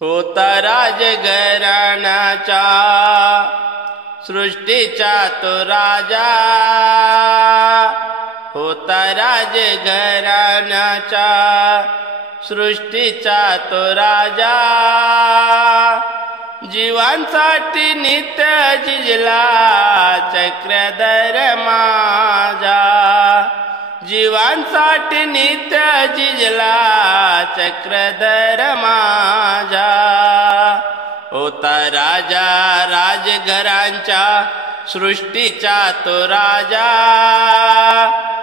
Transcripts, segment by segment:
होता राजघराण्याचा सृष्टीचा तो राजा, होता राजघराण्याचा सृष्टीचा तो राजा। जीवांसाठी नित्य झिजला चक्रधर माझा, जीवांसाठी नित्य झिजला चक्रधर माझा। होता राजा राजघरांच्या सृष्टीचा तो राजा,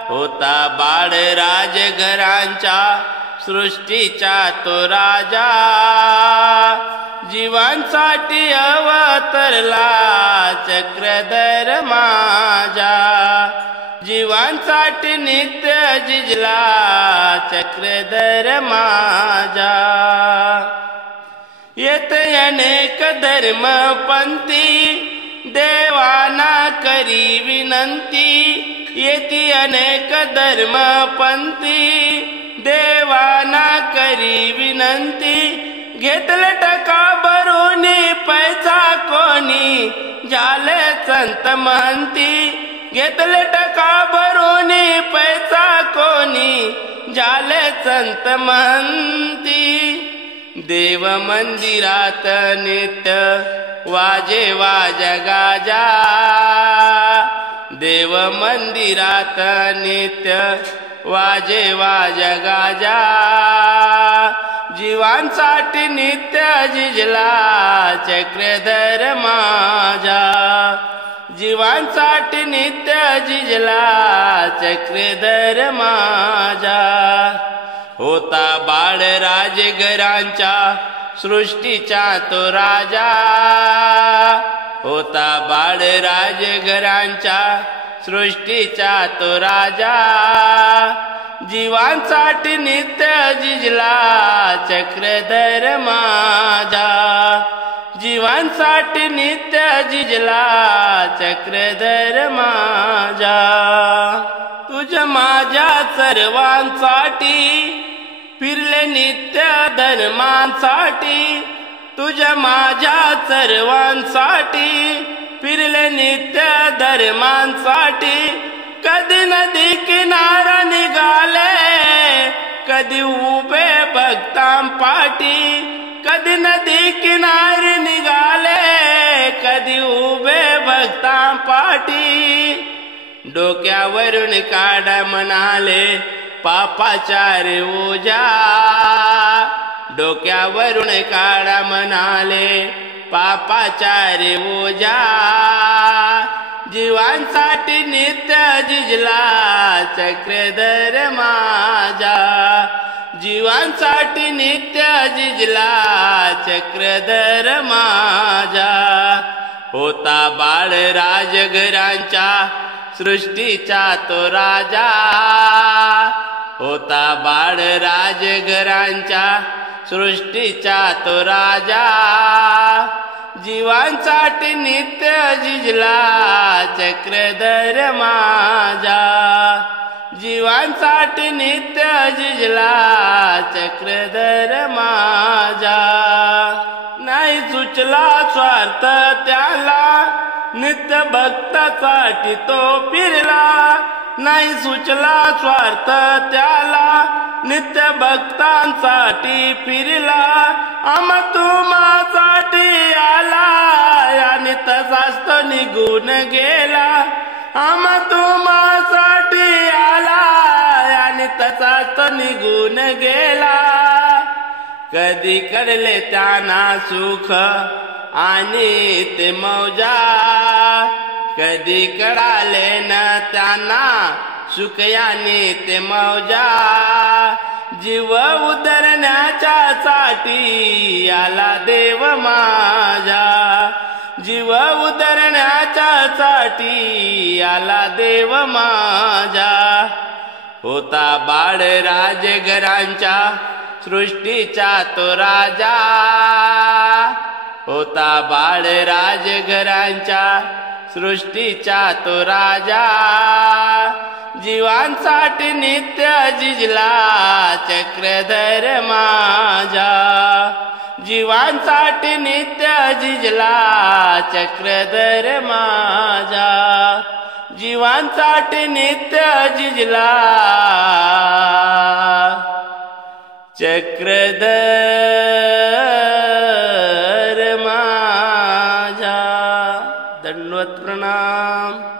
होता बाळ राजघरांच्या सृष्टीचा तो राजा। जीवांसाठी अवतरला चक्रधर माझा, जीवांसाठी नित्य झिजला चक्रधर माझा। येते अनेक धर्मपंथी देवाना करी विनंती, येती अनेक धर्मपंथी देवाना करी विनंती। घेतले टका भरून पैसा कोणी झाले संत महंती, घेतले टका भरून पैसा कोणी झाले संत महंती। देव मंदिरात नित्य वाजे वाजा गाजा, देव मंदिरात नित्य वाजे वाजा गाजा। जीवांसाठी नित्य झिजला चक्रधर माझा, जीवांसाठी नित्य झिजला चक्रधर माझा। होता बाळ राजघरांच्या सृष्टीचा तो राजा, होता बाळ राजघरांच्या सृष्टीचा तो राजा। जीवांसाठी नित्य झिजला चक्रधर माझा, जीवांसाठी नित्य झिजला चक्रधर माझा। तुझ्या माझ्या सर्वांसाठी फिरले नित्य धर्मांसाठी, तुझ्या माझ्या सर्वांसाठी फिरले नित्य धर्मांसाठी। कधी नदी किनारा निघाले, कधी उभे भक्तांपाठी, कधी नदी किनारी निघाले, कधी उभे भक्तांपाठी। डोक्यावरून काढा म्हणाले पापाचा रे ओझा, डोक्यावरून काढा म्हणाले पापाचा रे ओझा। जीवांसाठी नित्य झिजला चक्रधर माझा, जीवांसाठी नित्य झिजला चक्रधर माझा। होता बाळ राजघरांच्या सृष्टीचा तो राजा, होता बाळ राजघरांच्या सृष्टीचा तो राजा। जीवांसाठी नित्य झिजला चक्रधर माझा, जीवांसाठी नित्य झिजला चक्रधर माझा। नाही सुचला स्वार्थ त्याला नित्य भक्तासाठी तो फिरला, नाही सुचला स्वार्थ त्याला नित्य भक्तांसाठी फिरला। आमतुमासाठी आला आणि तसाच तो निघून गेला, आमतुमासाठी आला आणि तसाच तो निघून गेला। कधी कडले त्यांना सुख आणि ते मौजा, कधी कळाले न त्यांना सुख आणि ते मौजा। जीव उधरण्याच्या साठी आला देव माझा, जीव उधरण्याच्या साठी आला देव माझा। होता बाळ राजघरांच्या सृष्टीचा तो राजा, होता बाळ राजघरांच्या सृष्टीचा तो राजा। जीवांसाठी नित्य झिजला चक्रधर माझा, जीवांसाठी नित्य झिजला चक्रधर माझा, जीवांसाठी नित्य झिजला चक्रधर माझा। दंडवत प्रणाम।